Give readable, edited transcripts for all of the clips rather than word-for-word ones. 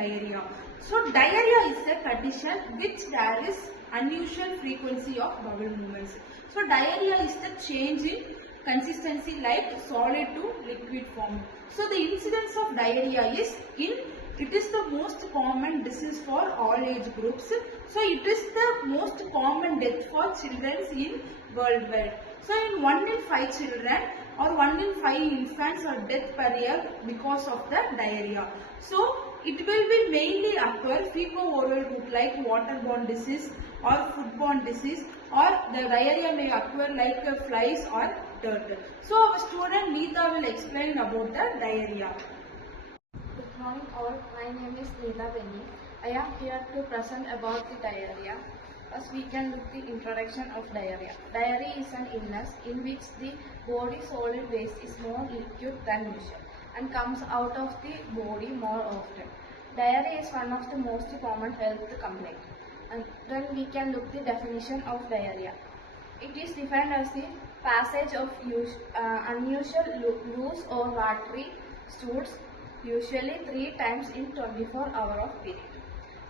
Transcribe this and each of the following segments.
diarrhea. So diarrhea is a condition which there is unusual frequency of bowel movements. So diarrhea is the change in consistency like solid to liquid form. So the incidence of diarrhea is it is the most common disease for all age groups. So it is the most common death for children in worldwide. So in 1 in 5 children or 1 in 5 infants are death per year because of the diarrhea. So it will be mainly occur fecal-oral route like waterborne disease or foodborne disease, or the diarrhea may occur like flies or dirt. So our student Neeta will explain about the diarrhea. Good morning all, my name is Neeta Benny. I am here to present about the diarrhea. First we can look the introduction of diarrhea. Diarrhea is an illness in which the body solid waste is more liquid than usual and comes out of the body more often. Diarrhea is one of the most common health complaints. And then we can look the definition of diarrhea. It is defined as the passage of unusual loose or watery stools, usually 3 times in 24 hours of period.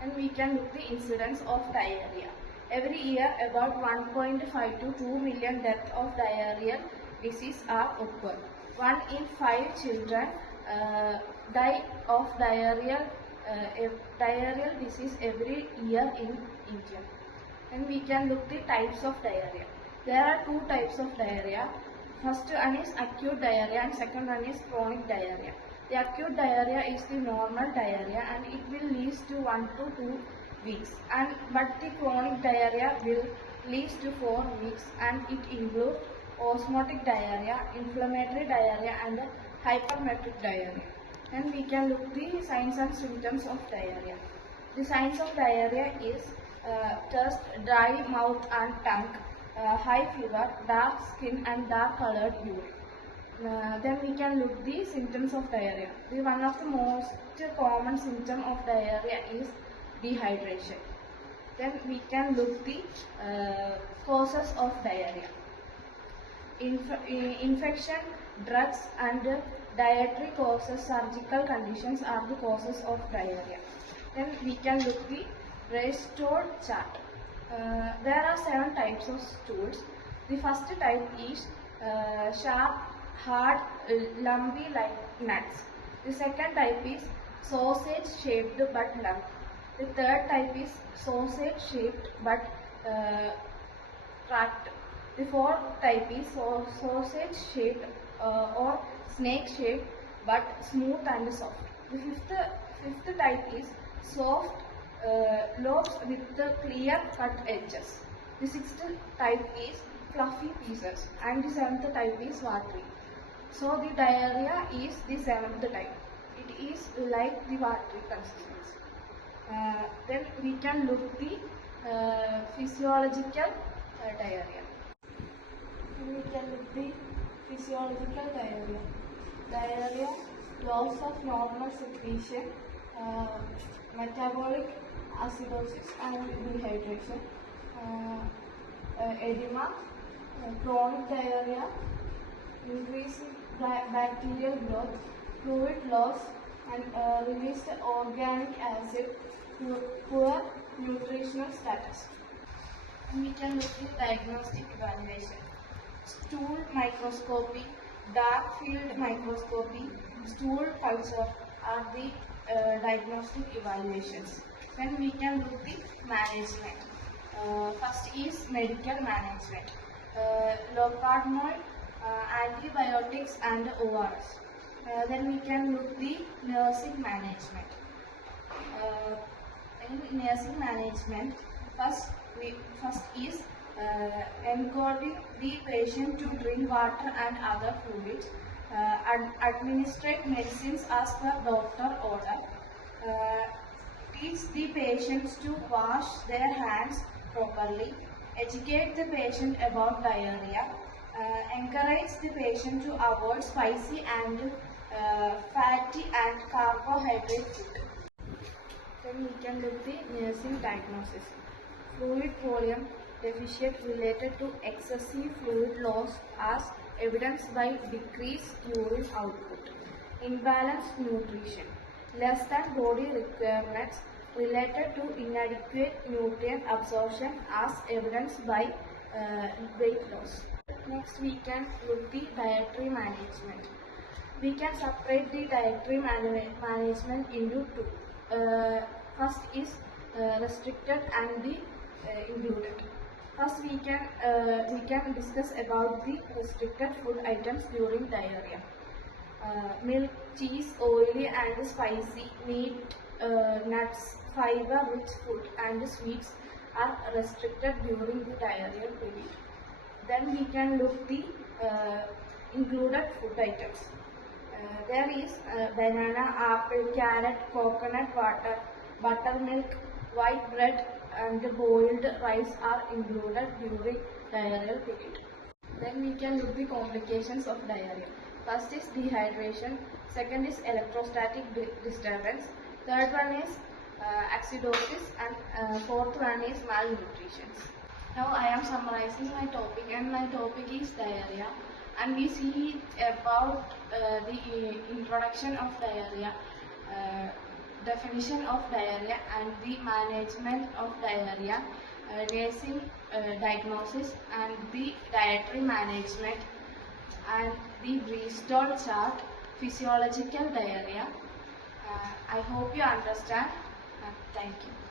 And we can look the incidence of diarrhea. Every year about 1.5 to 2 million deaths of diarrheal disease are occurred. 1 in 5 children die of diarrheal disease every year in India. And we can look the types of diarrhea. There are 2 types of diarrhea. First one is acute diarrhea and second one is chronic diarrhea. The acute diarrhea is the normal diarrhea and it will lead to 1 to 2 weeks. But the chronic diarrhea will lead to 4 weeks and it includes osmotic diarrhea, inflammatory diarrhea and hypermetric diarrhea. And we can look the signs and symptoms of diarrhea. The signs of diarrhea is thirst, dry mouth and tongue, high fever, dark skin and dark colored urine. Then we can look the symptoms of diarrhea. One of the most common symptom of diarrhea is dehydration. Then we can look the causes of diarrhea. Infection, drugs and dietary causes, surgical conditions are the causes of diarrhea. Then we can look the Raystold chart. There are 7 types of stools. The first type is sharp, hard, lumpy like nuts. The second type is sausage shaped but lump. The third type is sausage shaped but cracked. The fourth type is sausage shaped or snake shaped but smooth and soft. The fifth type is soft lobes with clear cut edges. The sixth type is fluffy pieces and the 7th type is watery. So the diarrhea is the 7th type. It is like the watery consistency. Then we can look the physiological diarrhea. We can look the physiological diarrhea. Diarrhea, loss of normal secretion, metabolic acidosis and dehydration, edema, chronic diarrhea, increasing bacterial growth, fluid loss and released organic acid, poor nutritional status. And we can look at diagnostic evaluation. Stool microscopy, dark field microscopy, stool culture are the diagnostic evaluations. Then we can look the management. First is medical management. Loperamide, antibiotics and ORS. Then we can look the nursing management. In nursing management, first is encouraging the patient to drink water and other fluids, administrate medicines as per doctor order, teach the patients to wash their hands properly, educate the patient about diarrhea, encourage the patient to avoid spicy and fatty and carbohydrate food. Then we can look the nursing diagnosis. Fluid volume deficit related to excessive fluid loss as evidenced by decreased urine output. Imbalanced nutrition. less than body requirements related to inadequate nutrient absorption as evidenced by weight loss. Next, we can look the dietary management. We can separate the dietary management into two. First is restricted and the included. First, we can discuss about the restricted food items during diarrhea. Milk, cheese, oily and spicy, meat, nuts, fiber-rich food and sweets are restricted during the diarrheal period. Then we can look the included food items. There is banana, apple, carrot, coconut water, buttermilk, white bread and boiled rice are included during diarrheal period. Then we can look the complications of diarrhea. First is dehydration, second is electrostatic disturbance, third one is acidosis and fourth one is malnutrition. Now I am summarizing my topic and my topic is diarrhea, and we see about the introduction of diarrhea, definition of diarrhea and the management of diarrhea, nursing diagnosis and the dietary management and the Bristol chart, physiological diarrhea. I hope you understand. Thank you.